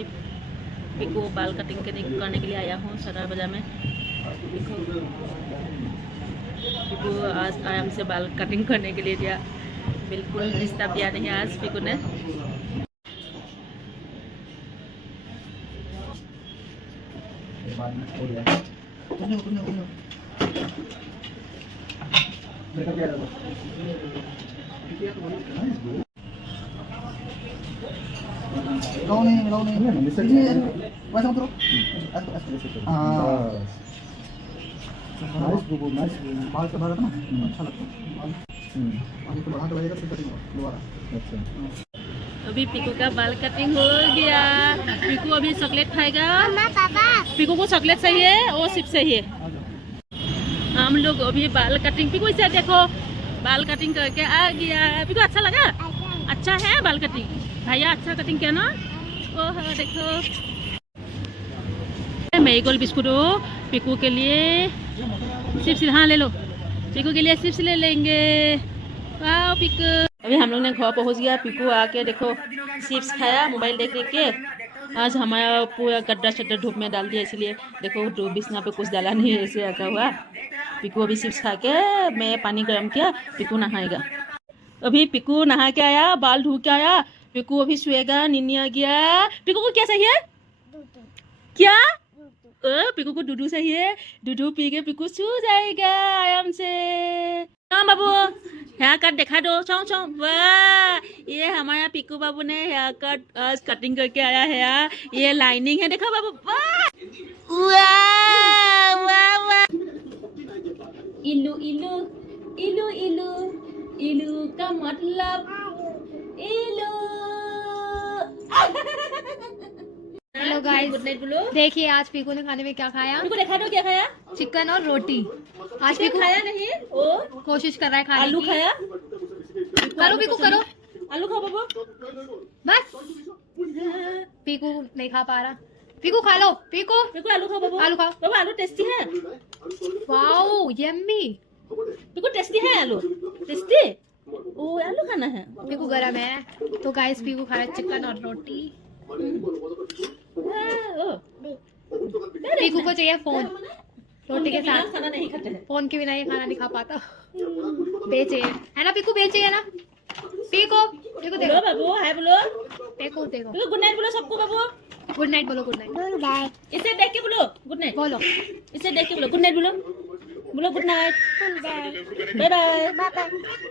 अभी पिकू बाल कटिंग करने के लिए आया हूँ सदर बाजार में। पिकू आज आराम से बाल कटिंग करने के लिए दिया, बिल्कुल डिस्टर्ब दिया नहीं आज पिकू ने। नाइस बुबू, नाइस बाल तो भरा था ना, अच्छा लगता है बाल तो बढ़ा के लगेगा तो कटिंग दोबारा। अच्छा, अभी पिकू का बाल कटिंग हो गया। पिकू अभी चॉकलेट खाएगा। पिकू को चॉकलेट चाहिए और चिप्स चाहिए। हम लोग अभी बाल कटिंग, पिकू इसे देखो बाल कटिंग करके आ गया। पिकू अच्छा लगा? अच्छा है बाल कटिंग? भैया अच्छा कटिंग किया ना? ओह देखो मैरीगोल्ड बिस्कुट हो पिकू के लिए। चिप्स हाँ ले लो, पिकू के लिए चिप्स ले लेंगे। वाह पिकू। अभी हम लोग ने घर पहुंच गया। पिकू आके देखो चिप्स खाया मोबाइल देख देख के। आज हमारा पूरा गड्ढा शड्डा धूप में डाल दिया, इसलिए देखो बिस्ना पे कुछ डाला नहीं है, ऐसे रखा हुआ। पिकू अभी चिप्स खा के मैं पानी गर्म किया, पिकू नहाएगा। अभी पिकू नहा के आया, बाल धो के आया। पिकू अभी सोएगा, नींद आ गया। पिकू को क्या चाहिए? क्या? पिकू को दूध चाहिए। दूध पी के पिकू सो जाएगा आराम से। हाँ बाबू हेयर कट दिखा दो। चाओ चाओ। वाह ये हमारा पिकू बाबू ने हेयर कट आज कटिंग करके आया है। ये लाइनिंग है, देखो बाबू। वाह वाह वाह। इलू इलू इलू इलू इलू का मतलब इलू। हेलो गाइस, देखिए आज पीकू ने खाने में क्या खाया। पिकू दिखा दो क्या खाया। चिकन और रोटी। आज पीकू खाया नहीं ओ कोशिश कर रहा है खाने आलू की। खाया। करो पीकू करो। आलू खाओ बाबू। बस पीकू नहीं खा पा रहा। पीकू खा लो। पीकू पिकू आलू खाओ बाबू। आलू खाओ। बाबू आलू टेस्टी है। Wow yummy. पिकू टेस्टी है आलू। टेस्टी ओ आलू खाना है। पीकू गरम है। तो गाइस पीकू खा रहा है चिकन और रोटी। पीकू को चाहिए फोन रोटी के साथ। खाना नहीं खाते हैं। फोन के बिना ये खाना नहीं खा पाता। बेचे है ना पीकू, बेचे है ना पीकू। देखो बोलो बाबू हाय बोलो। पीकू देखो। पिकू गुड नाइट बोलो सबको बाबू। गुड नाइट बोलो। गुड नाइट इसे देख के बोलो गुड नाइट। बोलो। इसे देख के बोलो गुड नाइट बोलो। बोलो गुड नाइट। Bye bye.